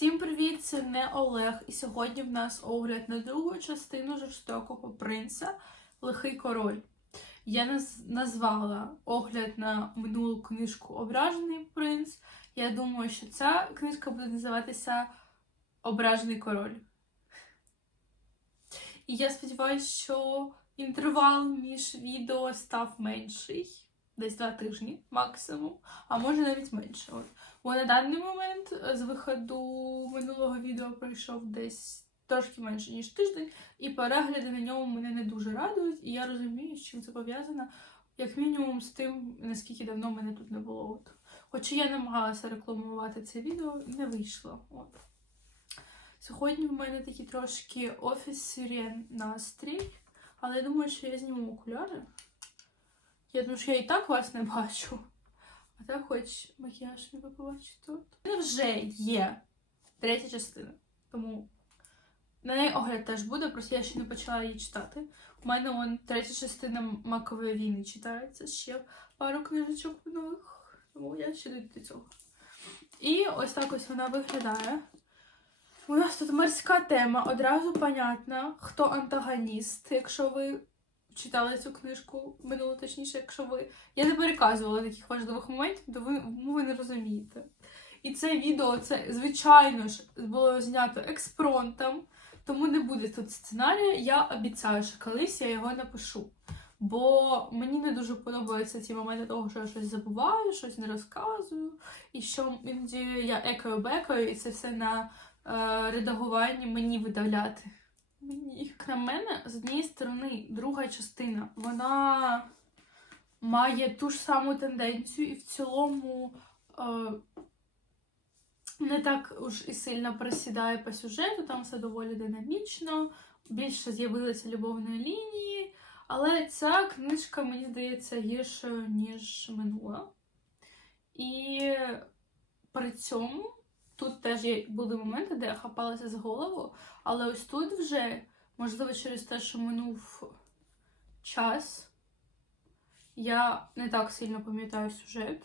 Всім привіт! Це не Олег, і сьогодні в нас огляд на другу частину жорстокого принца Лихий король. Я наз- назвала огляд на минулу книжку Ображений принц. Я думаю, що ця книжка буде називатися Ображений король. І я сподіваюся, що інтервал між відео став менший, десь два тижні максимум, а може навіть менше. От. Бо на даний момент е, з виходу минулого відео пройшов десь трошки менше, ніж тиждень, і перегляди на ньому мене не дуже радують, і я розумію, з чим це пов'язано, як мінімум з тим, наскільки давно мене тут не було. От. Хоча я намагалася рекламувати це відео, не вийшло. От. Сьогодні в мене такий трошки офіс сирен настрій, але я думаю, що я зніму окуляри. Я думаю, що я і так вас не бачу. А так хоч макіяж не ви побачите. От. У мене вже є третя частина. Тому на неї огляд теж буде, просто я ще не почала її читати. У мене вон третя частина Макової війни читається, ще пару книжечок нових, тому я ще дійду до цього. І ось так ось вона виглядає. У нас тут морська тема. Одразу понятно, хто антагоніст, якщо ви читали цю книжку минуло, точніше, якщо ви. Я не переказувала таких важливих моментів, то ви, ви не розумієте. І це відео, це, звичайно ж, було знято експронтом, тому не буде тут сценарія. Я обіцяю, що колись я його напишу. Бо мені не дуже подобаються ці моменти того, що я щось забуваю, щось не розказую, і що іноді я екою-бекою, і це все на е, редагуванні мені видавляти. Мені. На мене, з однієї сторони, друга частина, вона має ту ж саму тенденцію, і в цілому е, не так уж і сильно просідає по сюжету, там все доволі динамічно, більше з'явилися любовної лінії, але ця книжка, мені здається, гіршою, ніж минула. І при цьому тут теж є, були моменти, де я хапалася за голову, але ось тут вже, можливо, через те, що минув час, я не так сильно пам'ятаю сюжет.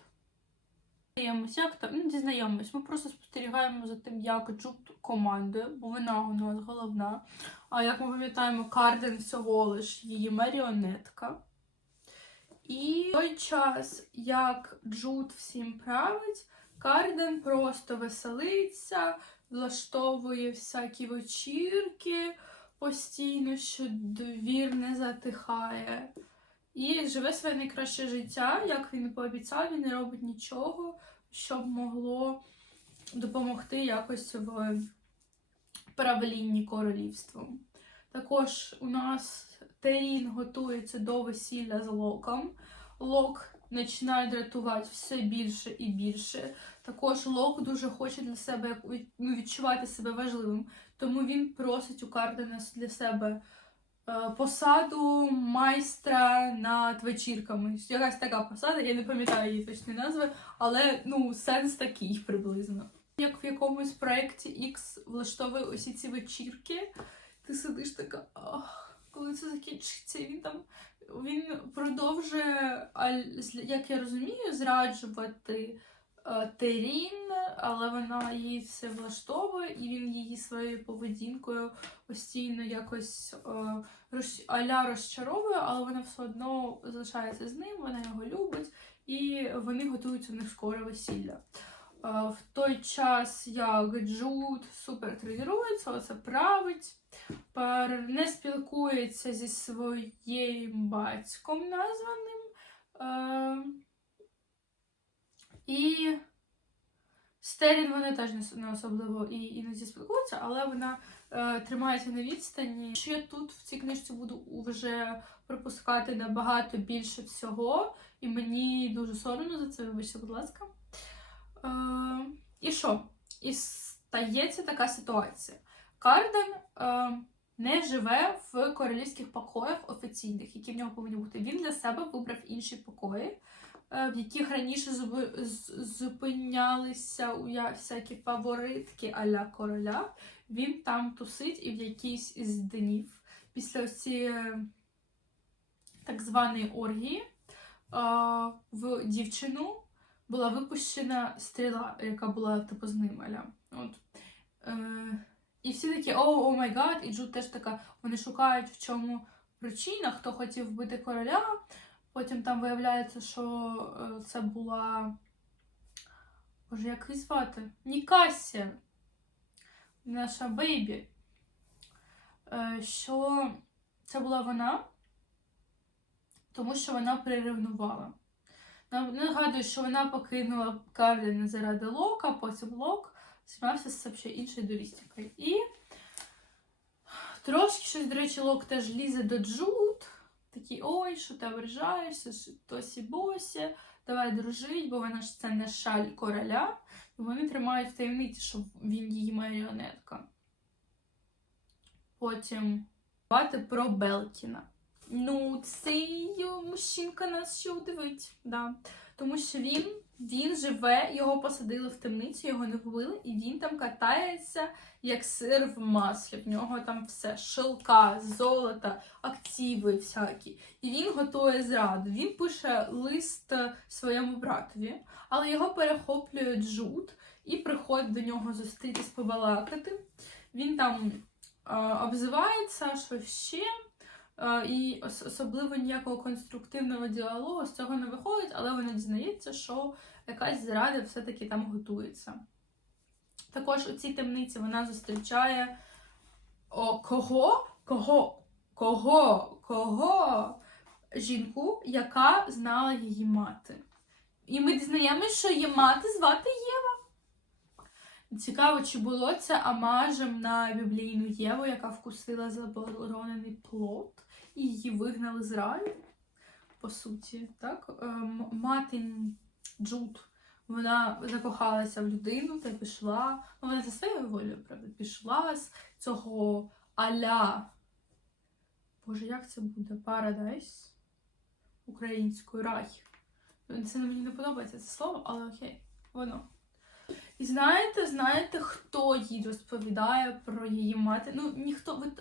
Дізнаємось, як там, ну, дізнаємось. Ми просто спостерігаємо за тим, як Джуд командує, бо вона у нас головна. А як ми пам'ятаємо, Карден всього лиш її маріонетка. І в той час, як Джуд всім править, Карден просто веселиться, влаштовує всякі вечірки постійно, що двір не затихає. І живе своє найкраще життя, як він пообіцяв, він не робить нічого, щоб могло допомогти якось в правлінні королівством. Також у нас Терін готується до весілля з Локом. Лок починає дратувати все більше і більше. Також Лок дуже хоче для себе ну, відчувати себе важливим, тому він просить у Кардена для себе е, посаду майстра над вечірками. Якась така посада, я не пам'ятаю її точної назви, але ну, сенс такий приблизно. Як в якомусь проєкті X влаштовує усі ці вечірки, ти сидиш така, ах, коли це закінчиться, він там він продовжує, як я розумію, зраджувати Терін, але вона їй все влаштовує, і він її своєю поведінкою постійно якось е, аля розчаровує, але вона все одно залишається з ним, вона його любить, і вони готуються в них скоре весілля. Е, В той час, як Джуд супер тренується, оце править, не спілкується зі своїм батьком названим. І Стерін вони теж не особливо і іноді спілкуються, але вона е, тримається на відстані. Я тут в цій книжці буду вже пропускати набагато більше всього, і мені дуже соромно за це, вибачте, будь ласка. Е, і що? І стається така ситуація. Карден е, не живе в королівських покоях офіційних, які в нього повинні бути. Він для себе вибрав інші покої, в яких раніше зупинялися всякі фаворитки а-ля короля. Він там тусить і в якийсь із днів після ось цієї так званої оргії е, в дівчину була випущена стріла, яка була типу з ним. Аля. От. Е, і всі такі о, о май гад, і Джуд теж така, вони шукають в чому причина, хто хотів вбити короля. Потім там виявляється, що е, це була. Боже, як її звати? Нікасія. Наша бейбі. Е, що це була вона, тому що вона приревнувала. Нагадую, що вона покинула Кардена заради Лока, потім Лок займався з іншою дуристикою. І трошки щось, до речі, Лок теж лізе до Джуд. Такий, ой, що ти ображаєшся, тосі босі, давай дружить, бо вона ж це не шаль короля. І вони тримають в таємниці, що він її маріонетка. Потім бати про Белкіна. Ну, цей мужчинка нас ще удивить, да. Тому що він, він живе, його посадили в темницю, його не вбили, і він там катається як сир в маслі. В нього там все шелка, золото, активи всякі. І він готує зраду. Він пише лист е, своєму братові, але його перехоплює Джуд і приходить до нього зустрітись побалакати. Він там е, обзивається, що ще. Е, І особливо ніякого конструктивного діалогу з цього не виходить, але вона дізнається, що якась зрада все-таки там готується. Також у цій темниці вона зустрічає о, кого? Кого? Кого? Кого? Жінку, яка знала її мати. І ми дізнаємося, що її мати звати Єва. Цікаво, чи було це амажем на біблійну Єву, яка вкусила заборонений плод, і її вигнали з раю, по суті. Так? Ем, Мати Джуд, вона закохалася в людину та пішла. Ну, вона за своєю волею, правда, пішла з цього аля. Боже, як це буде? Парадайс українською рай. Це мені не подобається це слово, але окей, воно. І знаєте, знаєте, хто їй розповідає про її мати? Ну, ніхто ви-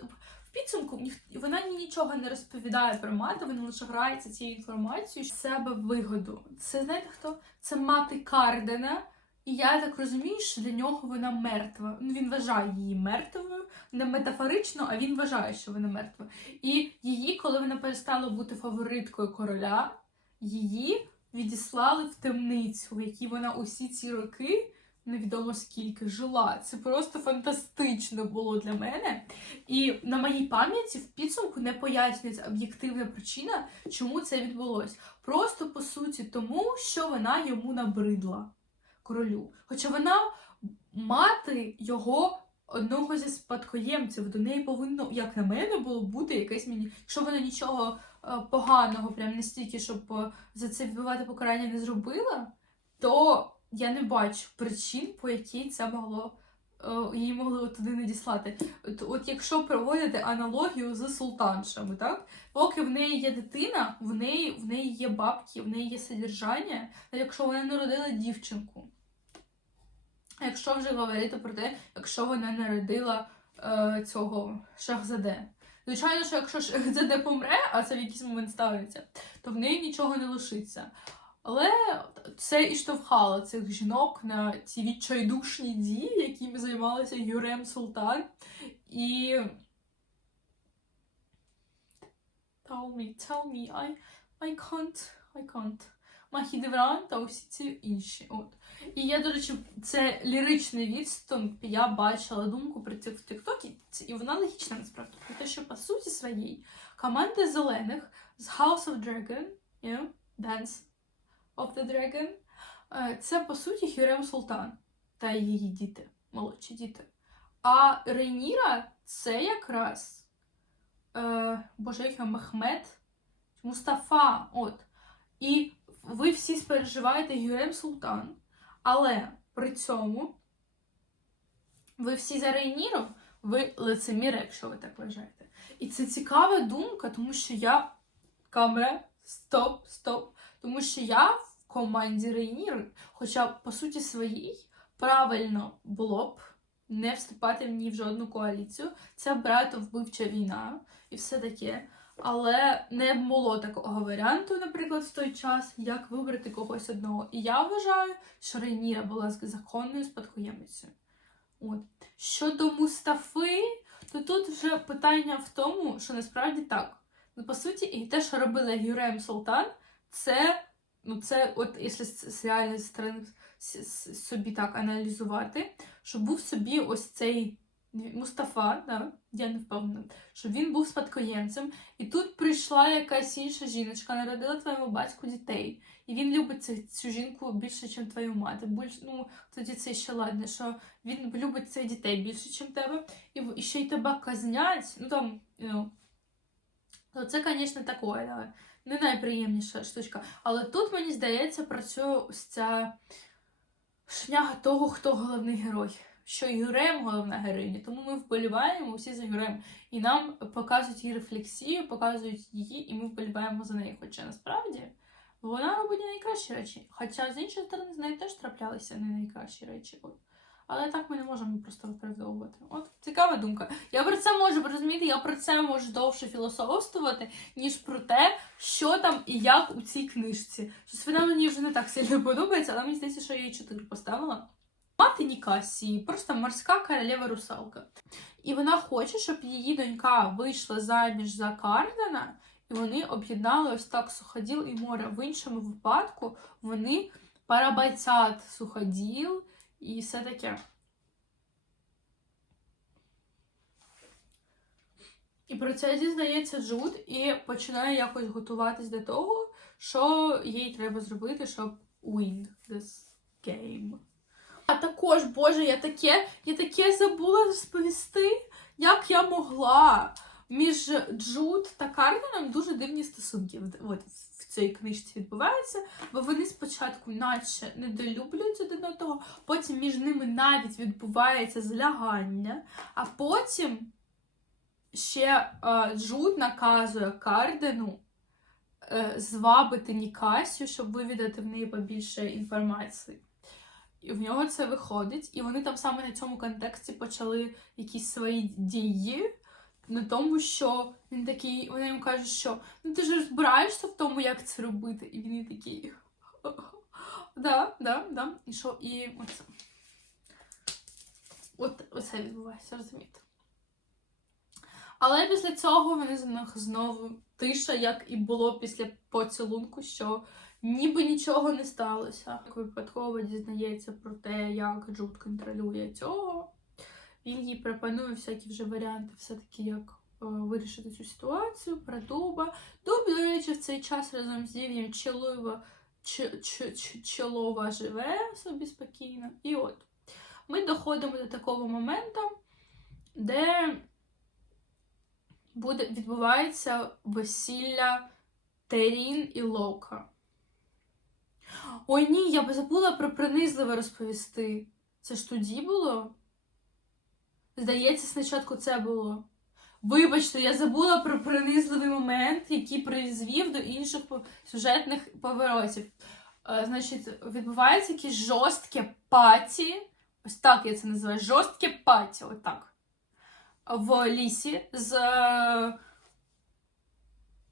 підсумку вона нічого не розповідає про мати, вона лише грається цією інформацією в себе вигоду. Це знаєте хто? Це мати Кардена. І я так розумію, що для нього вона мертва. Ну, він вважає її мертвою, не метафорично, а він вважає, що вона мертва. І її, коли вона перестала бути фавориткою короля, її відіслали в темницю, в якій вона усі ці роки невідомо скільки жила. Це просто фантастично було для мене. І на моїй пам'яті в підсумку не пояснюється об'єктивна причина, чому це відбулось. Просто по суті тому, що вона йому набридла королю. Хоча вона мати його. Одного зі спадкоємців до неї повинно, як на мене, було бути якесь мені. Якщо вона нічого е, поганого, прям настільки, щоб е, за це відбувати покарання не зробила, то я не бачу причин, по якій це могло е, її могли туди надіслати. От, от якщо проводити аналогію з султаншами, так поки в неї є дитина, в неї в неї є бабки, в неї є содержання, якщо вона народила дівчинку. Якщо вже говорити про те, якщо вона народила е, цього шахзаде. Звичайно, що якщо Шахзаде помре, а це в якийсь момент ставиться, то в неї нічого не лишиться. Але це і штовхало цих жінок на ці відчайдушні дії, якими займалися Юрем Султан. І. Tell me, tell me, I, I can't, I can't. Махідевран та усі ці інші. От. І я, до речі, це ліричний відступ. Я бачила думку про це в Тіктокі, і вона логічна насправді. Про те, що по суті своїй команда зелених з House of Dragon, you Dance of the Dragon, е, це по суті Хюрем Султан та її діти, молодші діти. А Рейніра це якраз е, Боже, як його, Мехмед Мустафа. От. І ви всі спереживаєте Гюрем Султан, але при цьому ви всі за Рейніром, ви лицеміри, якщо ви так вважаєте. І це цікава думка, тому що я. Камера, стоп, стоп. Тому що я команді Рейніри, хоча, по суті, своїй, правильно було б не вступати в ні в жодну коаліцію. Це братовбивча війна і все таке. Але не було такого варіанту, наприклад, в той час, як вибрати когось одного. І я вважаю, що Рейніра була законною спадкоємицею. От. Щодо Мустафи, то тут вже питання в тому, що насправді так. Ну, по суті, і те, що робила Гюрем Султан, це, ну, це, от, якщо з, реальної сторони собі так аналізувати, що був собі ось цей Мустафа, да, я не впевнена, що він був спадкоємцем, і тут прийшла якась інша жіночка, народила твоєму батьку дітей. І він любить цю, цю жінку більше, ніж твою мати. Більш, ну, тоді це ще ладне, що він любить цих дітей більше, ніж тебе, і, і ще й тебе казнять, ну там, ну, то це, звісно, таке, да, не найприємніша штучка. Але тут, мені здається, працює ось ця шняга того, хто головний герой. Що Юрем головна героїня, тому ми вболіваємо всі за Юрем. І нам показують її рефлексію, показують її, і ми вболіваємо за неї. Хоча насправді вона робить не найкращі речі. Хоча з іншої сторони з нею теж траплялися не найкращі речі. Але так ми не можемо просто виправдовувати. От цікава думка. Я про це можу розуміти, я про це можу довше філософствувати, ніж про те, що там і як у цій книжці. Щось вона мені вже не так сильно подобається, але мені здається, що я її 4 поставила. Мати Нікасії, просто морська королева русалка. І вона хоче, щоб її донька вийшла заміж за Кардена, і вони об'єднали ось так суходіл і море. В іншому випадку вони парабайцят суходіл і все таке. І про це дізнається Джуд і починає якось готуватись до того, що їй треба зробити, щоб win this game. А також, Боже, я таке, я таке забула розповісти, як я могла. Між Джуд та Карденом дуже дивні стосунки. От в цій книжці відбуваються, бо вони спочатку наче недолюблюють один одного, потім між ними навіть відбувається злягання, а потім ще е, Джуд наказує Кардену е, звабити Нікасію, щоб вивідати в неї побільше інформації. І в нього це виходить, і вони там саме на цьому контексті почали якісь свої дії. На тому, що він такий, вона йому каже, що ну ти ж розбираєшся в тому, як це робити. І він такий. Да, да, да. І що, і оце. От оце відбувається, розумієте. Але після цього вони з них знову тиша, як і було після поцілунку, що ніби нічого не сталося. Як випадково дізнається про те, як Джуд контролює цього. Він їй пропонує всякі вже варіанти, все-таки як е, вирішити цю ситуацію про дуба. Дуб, до речі, в цей час разом з Дів'ям Чолова, Ч- Ч- Ч- живе собі спокійно. І от ми доходимо до такого моменту, де буде, відбувається весілля Терін і Лока. Ой ні, я б забула про принизливе розповісти. Це ж тоді було? Здається, спочатку це було. Вибачте, я забула про принизливий момент, який призвів до інших сюжетних поворотів. Е, значить, відбувається якесь жорстке паті. Ось так я це називаю. Жорстке паті, отак. В лісі з, е,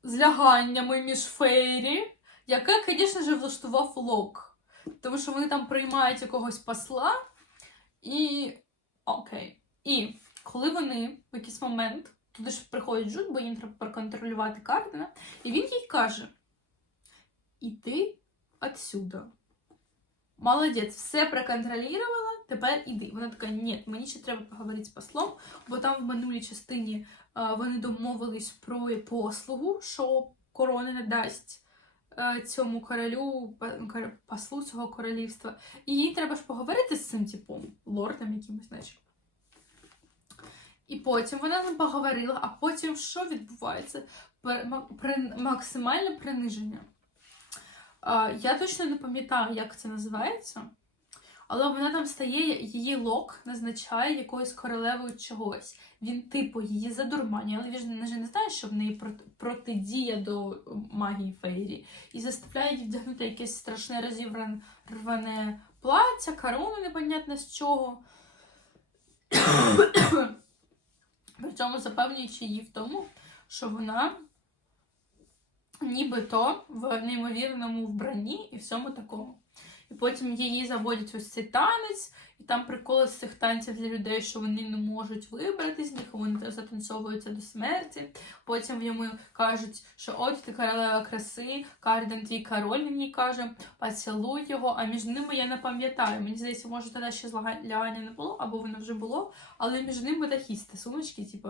з ляганнями між фейрі, яке, звісно ж, влаштував лок. Тому що вони там приймають якогось посла і. Окей. І коли вони в якийсь момент туди ж приходить Джуд, бо їм треба проконтролювати Кардена, і він їй каже: Іди отсюда. Молодець, все проконтролювала, тепер іди. Вона така, ні, мені ще треба поговорити з послом, бо там в минулій частині а, вони домовились про послугу, що корона не дасть е, цьому королю, послу цього королівства. І їй треба ж поговорити з цим типом, лордом якимось, значить. І потім вона з ним поговорила, а потім що відбувається? Максимальне приниження. Я точно не пам'ятаю, як це називається, але вона там стає, її лок назначає якоюсь королевою чогось. Він, типу, її задурманює, але він же не знає, що в неї протидія до магії Фейрі. І заставляє її вдягнути якесь страшне розібране рване плаття, корону непонятно з чого. Причому запевнюючи її в тому, що вона нібито в неймовірному вбранні і всьому такому. І потім її заводять ось цей танець, і там приколи з цих танців для людей, що вони не можуть вибрати з них, вони затанцьовуються до смерті. Потім йому кажуть, що от ти королева краси, Карден твій король мені каже, поцілуй його, а між ними я не пам'ятаю. Мені здається, може тоді ще злагання не було, або воно вже було, але між ними такі стосуночки, типу.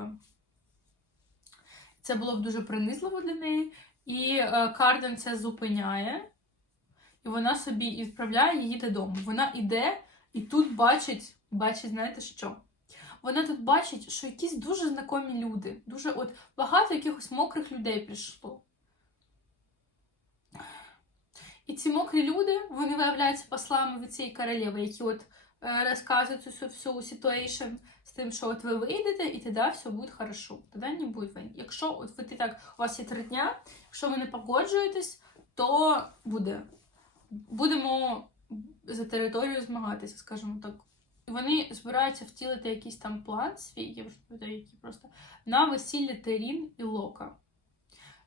Це було б дуже принизливо для неї. І е, Карден це зупиняє, і вона собі і відправляє її додому. Вона іде і тут бачить, бачить, знаєте що? Вона тут бачить, що якісь дуже знакомі люди, дуже от багато якихось мокрих людей прийшло. І ці мокрі люди, вони виявляються послами від цієї королеви, які от е, розказують цю всю ситуацію з тим, що от ви вийдете, і тоді все буде хорошо. Тоді не буде війни. Якщо от ви так, у вас є три дня, якщо ви не погоджуєтесь, то буде. Будемо за територію змагатися, скажімо так. Вони збираються втілити якийсь там план свій, я вже пам'ятаю, який просто на весілля Терін і Лока,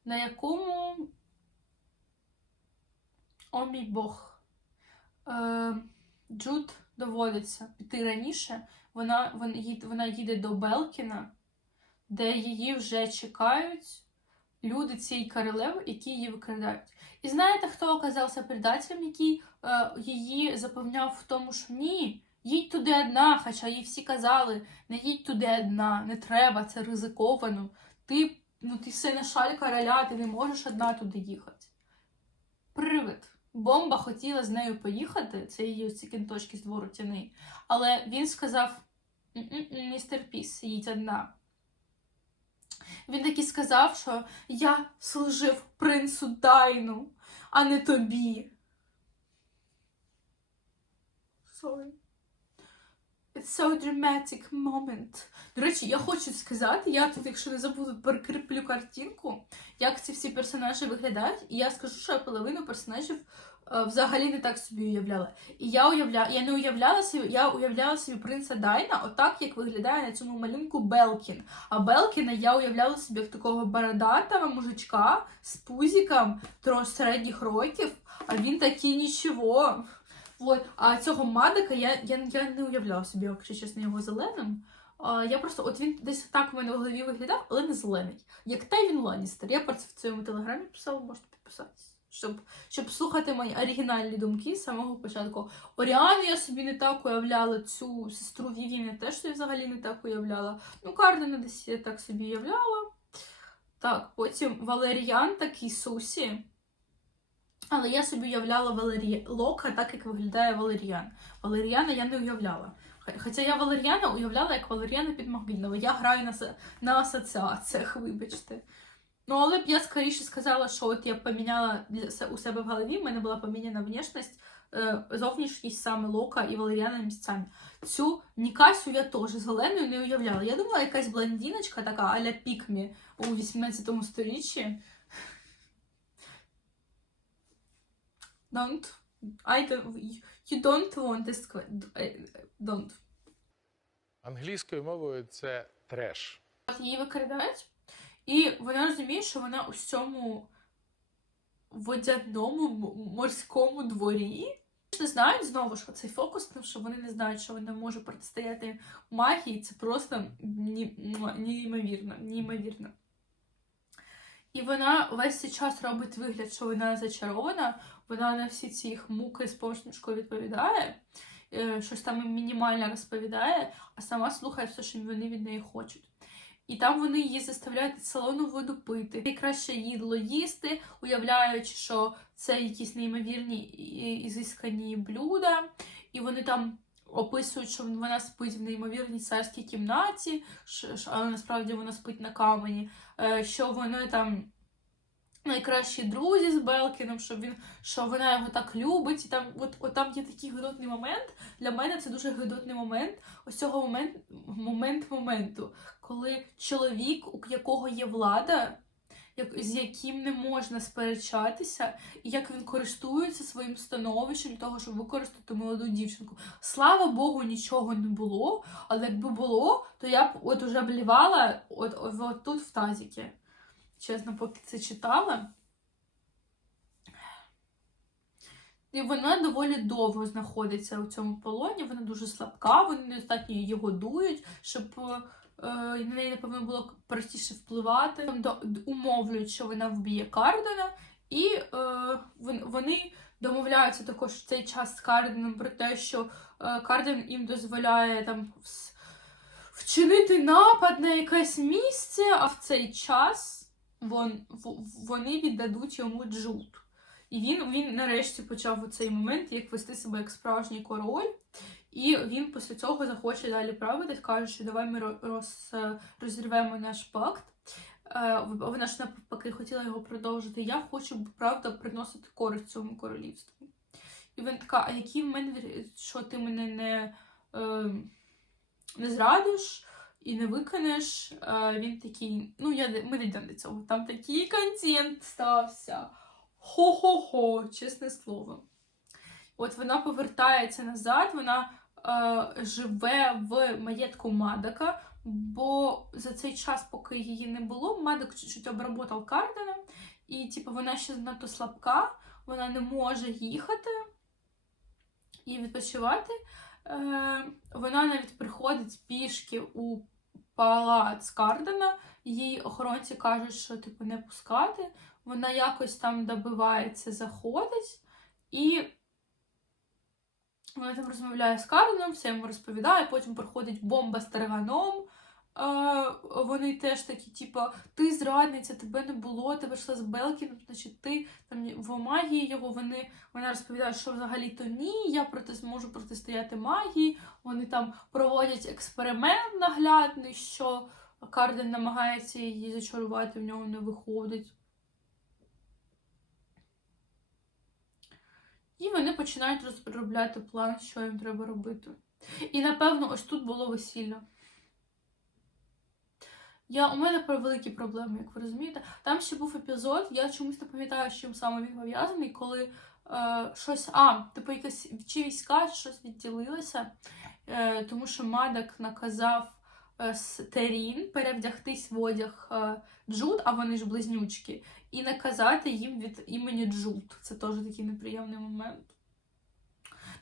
на якому, о мій Бог, е, Джуд доводиться піти раніше. Вона, вона їде до Белкіна, де її вже чекають люди цієї королеви, які її викрадають. І знаєте, хто оказався предателем, який е, її запевняв в тому, що ні, їдь туди одна, хоча їй всі казали, не їдь туди одна, не треба, це ризиковано. Ти, ну, ти сина шаль короля, ти не можеш одна туди їхати. Привид. Бомба хотіла з нею поїхати, це її ці кінточки з двору тяни. Але він сказав: «М-м-м, містер Піс, їдь одна. Він таки сказав, що я служив принцу Дайну, а не тобі. Sorry. It's so dramatic moment. До речі, я хочу сказати, я тут, якщо не забуду, перекріплю картинку, як ці всі персонажі виглядають, і я скажу, що я половину персонажів е, взагалі не так собі уявляла. І я уявляла, я не уявляла собі, я уявляла собі принца Дайна, отак, як виглядає на цьому малюнку Белкін. А Белкіна я уявляла собі як такого бородатого мужичка з пузиком трьох середніх років, а він такий нічого. Вот. А цього Мадика я, я, я не уявляла собі, якщо чесно, його зеленим. А, я просто, от він десь так у мене в голові виглядав, але не зелений. Як Тайвін Ланністер. Я про це в цьому телеграмі писала, можете підписатися. Щоб, щоб слухати мої оригінальні думки з самого початку. Оріану я собі не так уявляла, цю сестру Вівін я теж собі взагалі не так уявляла. Ну, Кардена десь я так собі уявляла. Так, потім Валеріан такий Сусі. Але я собі уявляла Валерія Лока, так як виглядає Валеріан. Валеріана я не уявляла. Хоча я Валеріана уявляла як Валеріана Підмогильного. Я граю на, на асоціаціях, вибачте. Ну, але б я скоріше сказала, що от я поміняла у себе в голові, в мене була поміняна внешність, е, зовнішність саме Лока і Валеріана місцями. Цю Нікасю я теж зеленою не уявляла. Я думала, якась блондиночка така аля Пікмі у 18 сторіччі. Don't. I don't. You don't want this. I- Don't. Англійською мовою це треш. От її викрадають, і вона розуміє, що вона у цьому водяному морському дворі. Не знають знову ж цей фокус, тому що вони не знають, що вона може протистояти магії. Це просто неймовірно, неймовірно. І вона весь цей час робить вигляд, що вона зачарована, вона на всі ці їх муки з помічничкою відповідає, е, щось там мінімально розповідає, а сама слухає все, що вони від неї хочуть. І там вони її заставляють салону воду пити. Найкраще їдло їсти, уявляючи, що це якісь неймовірні і- ізискані блюда, і вони там описують, що вона спить в неймовірній царській кімнаті, але насправді вона спить на камені, е, що вони там. Найкращі друзі з Белкіном, що він що вона його так любить, і там от, от там є такий гидотний момент. Для мене це дуже гидотний момент. Ось цього момент, момент моменту, коли чоловік, у якого є влада, з яким не можна сперечатися, і як він користується своїм становищем для того, щоб використати молоду дівчинку. Слава Богу, нічого не було, але якби було, то я б от уже блівала от, от, от тут в тазіки. Чесно, поки це читала. І вона доволі довго знаходиться у цьому полоні. Вона дуже слабка, вони недостатньо її годують, щоб е, на неї, напевно, було простіше впливати. Умовлюють, що вона вб'є Кардена, і е, вони домовляються також в цей час з Карденом про те, що е, Карден їм дозволяє там вчинити напад на якесь місце, а в цей час вон, вони віддадуть йому джут. І він, він нарешті почав у цей момент як вести себе як справжній король. І він після цього захоче далі правити, каже, що давай ми роз, е, розірвемо наш пакт. Е, Вона ж навпаки хотіла його продовжити. Я хочу, правда, приносити користь цьому королівству. І він така, а який в мене, що ти мене не, е, не зрадиш і не викинеш? Е, Він такий, ну я ми не йдемо до цього. Там такий контент стався. Хо-хо-хо, чесне слово. От вона повертається назад, вона живе в маєтку Мадака, бо за цей час, поки її не було, Мадок чуть-чуть обработав Кардена, і типу, вона ще занадто слабка, вона не може їхати і відпочивати. Е, вона навіть приходить пішки у палац Кардена, їй охоронці кажуть, що типу не пускати. Вона якось там добивається, заходить, і вона там розмовляє з Карденом, все йому розповідає, потім приходить бомба з тарганом. Е, вони теж такі, типу, ти зрадниця, тебе не було, ти вийшла з Белкіном, значить ти там в магії його. Вони, вона розповідає, що взагалі-то ні, я проти зможу протистояти магії. Вони там проводять експеримент наглядний, що Карден намагається її зачарувати, в нього не виходить. І вони починають розробляти план, що їм треба робити. І напевно, ось тут було весілля. Я, у мене про великі проблеми, як ви розумієте. Там ще був епізод, я чомусь не пам'ятаю, з чим саме він пов'язаний, коли е, щось. А, типу, якась чи війська, щось відділилося, е, тому що Мадак наказав е, Терін перевдягтись в одяг е, Джуд, а вони ж близнючки, і наказати їм від імені Джуд. Це теж такий неприємний момент.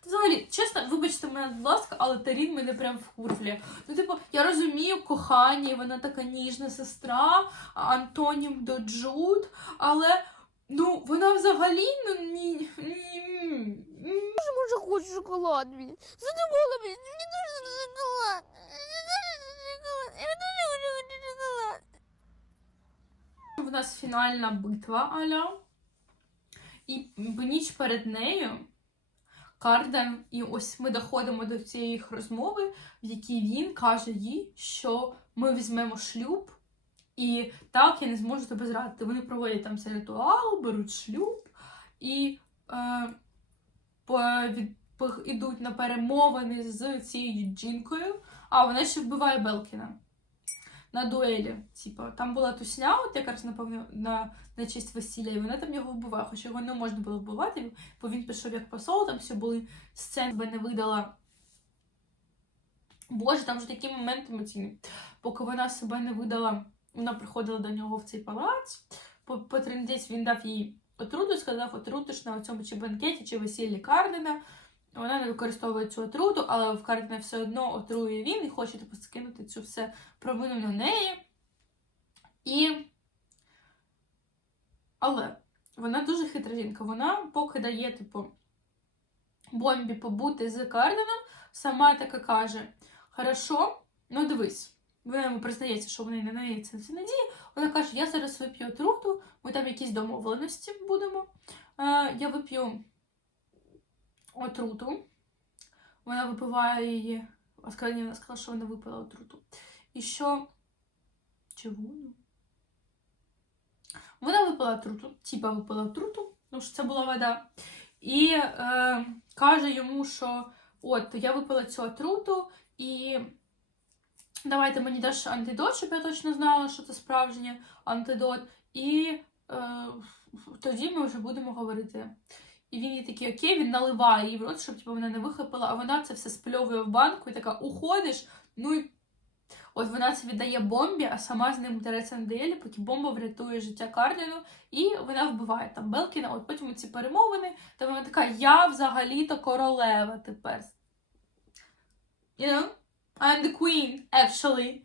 Взагалі, чесно, вибачте мене, будь ласка, але Тарін мене прям вкурвлює. Ну, типу, я розумію кохання, вона така ніжна сестра, антонім до Джуд, але ну, вона взагалі ну, ні. ні. Може, хочу шоколад мені. Задумала мені. Дуже шоколад. Мені дуже шоколад. Я дуже хочу шоколад. В нас фінальна битва Аля. І ніч перед нею Карден, і ось ми доходимо до цієї розмови, в якій він каже їй, що ми візьмемо шлюб, і так я не зможу тебе зрадити. Вони проводять там цей ритуал, беруть шлюб і е, по, від, по- ідуть на перемовини з цією жінкою, а вона ще вбиває Белкіна на дуелі. Типа, там була тусня, от якраз, напевно, на, на честь весілля, і вона там його вбиває, хоча його не можна було вбивати, бо він пішов як посол, там все були сцени, не видала. Боже, там вже такі моменти емоційні. Поки вона себе не видала, вона приходила до нього в цей палац, по, він дав їй отруту, сказав, отрутиш на цьому чи бенкеті, чи весіллі Кардена. Вона не використовує цю отруту, але в Кардена все одно отрує він і хоче типу, скинути цю все провину на неї. І. Але вона дуже хитра жінка. Вона поки дає, типу, бомбі побути з Карденом, сама така каже: Хорошо, ну дивись. Вона йому признається, що вони на неї це все надіє. Вона каже: я зараз вип'ю отруту, ми там якісь домовленості будемо. Е, я вип'ю отруту. Вона випиває її. А сказала, ні, вона сказала, що вона випила отруту. І що. Чого? Вона випила отруту, типа випила отруту, тому що це була вода. І е, каже йому, що от я випила цю отруту, і давайте мені даш антидот, щоб я точно знала, що це справжній антидот. І е, тоді ми вже будемо говорити. І він їй такий окей, він наливає їй в рот, щоб типу, вона не вихопила, а вона це все спльовує в банку і така уходиш. Ну і От вона це віддає бомбі, а сама з ним тереться на дуелі, поки бомба врятує життя Кардіну, і вона вбиває там Белкіна. От потім ці перемовини, та вона така: я взагалі-то королева тепер. You know? I'm the queen, actually.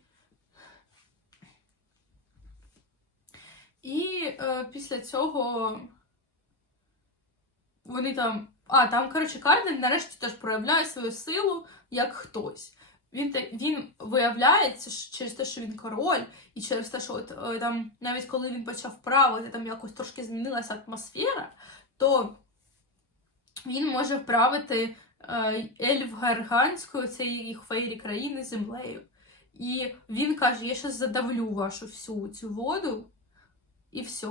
І е, після цього вони там. А, там, коротше, Карден нарешті теж проявляє свою силу як хтось. Він, він виявляється через те, що він король, і через те, що от, е, там, навіть коли він почав правити, там якось трошки змінилася атмосфера, то він може правити е, Ельф Гарганською, це фейрі країни землею. І він каже: я щас задавлю вашу всю цю воду, і все.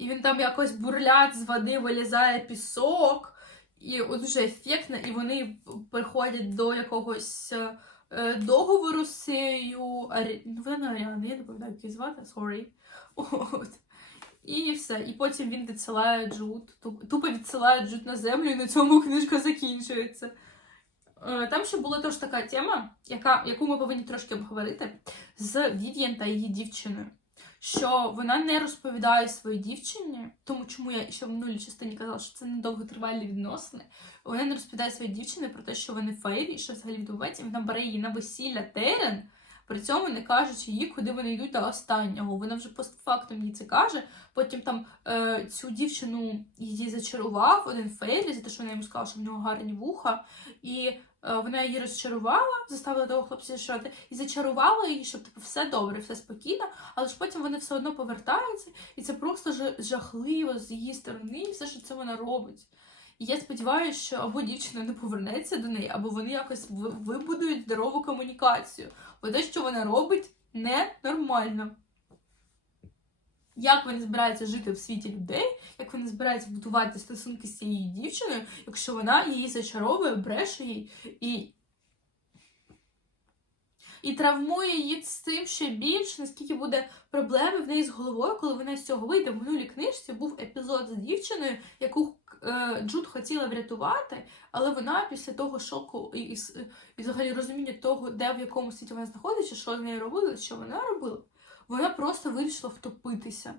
І він там якось бурлять з води вилізає пісок, і от дуже ефектно, і вони приходять до якогось е, договору з цією Арі... я не пам'ятаю, як її звати, sorry. От. І все. І потім він відсилає Джуд, тупо відсилає Джуд на землю, і на цьому книжка закінчується. Е, Там ще була теж така тема, яка, яку ми повинні трошки обговорити з Вів'єн та її дівчиною. Що вона не розповідає своїй дівчині, тому чому я ще в минулій частині казала, що це недовготривалі відносини. Вона не розповідає своїй дівчині про те, що вони фейрі, що взагалі відбувається. Вона бере її на весілля Терен, при цьому не кажучи їй, куди вони йдуть до останнього. Вона вже постфактум їй це каже. Потім там е, цю дівчину її зачарував один фейрі, за те, що вона йому сказала, що в нього гарні вуха. І е, вона її розчарувала, заставила того хлопця зачарувати, і зачарувала її, щоб типу, все добре, все спокійно, але ж потім вони все одно повертаються, і це просто жахливо з її сторони, і все, що це вона робить. І я сподіваюся, що або дівчина не повернеться до неї, або вони якось вибудують здорову комунікацію. Бо те, що вона робить, ненормально. Як вони збираються жити в світі людей, як вони збираються будувати стосунки з цією дівчиною, якщо вона її зачаровує, бреше їй і. І травмує її з цим ще більше, наскільки буде проблеми в неї з головою, коли вона з цього вийде. В минулій книжці був епізод з дівчиною, яку е, Джуд хотіла врятувати, але вона після того шоку і, і, і взагалі розуміння того, де в якому світі вона знаходиться, що з нею робили, що вона робила, вона просто вирішила втопитися.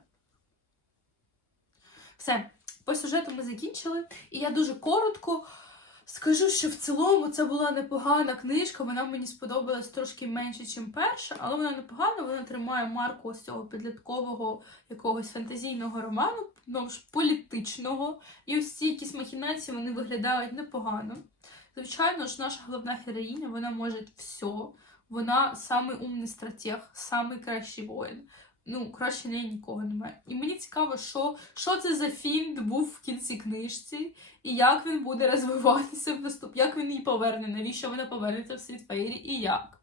Все, по сюжету ми закінчили, і я дуже коротко скажу, що в цілому це була непогана книжка. Вона мені сподобалась трошки менше, ніж перша, але вона непогана, вона тримає марку ось цього підліткового якогось фантазійного роману, ну ж політичного. І ось ці якісь махінації вони виглядають непогано. Звичайно ж, наша головна героїня вона може все. Вона самий умний стратег, самий кращий воїн. Ну, краще неї нікого немає. І мені цікаво, що, що це за фінт був в кінці книжці, і як він буде розвиватися в наступ, як він її поверне, навіщо вона повернеться в світ Фейрі і як.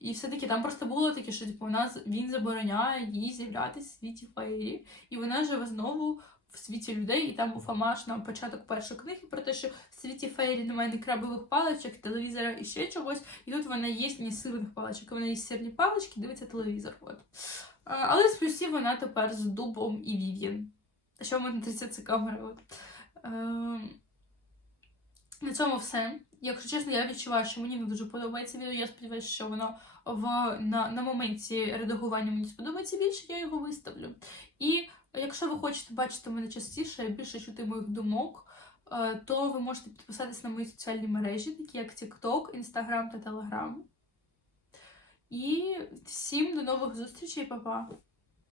І все-таки там просто було таке, що типу, вона, він забороняє їй з'являтися в світі Фейрі, і вона живе знову в світі людей, і там був амаш на початок першої книги про те, що в світі Фейрі немає ні крабових паличок, телевізора і ще чогось. І тут вона їсть ні сирних паличок, вона їсть сирні палички, дивиться телевізор. От. Але з плюсів вона тепер з дубом і Вів'єн. Що 30 це камери. От. Ем, На цьому все. Якщо чесно, я відчуваю, що мені не дуже подобається відео. Я сподіваюся, що воно в, на, на моменті редагування мені сподобається більше, я його виставлю. І якщо ви хочете бачити мене частіше, більше чути моїх думок, е, то ви можете підписатись на мої соціальні мережі, такі як TikTok, Instagram та Telegram. І всім до нових зустрічей, па-па!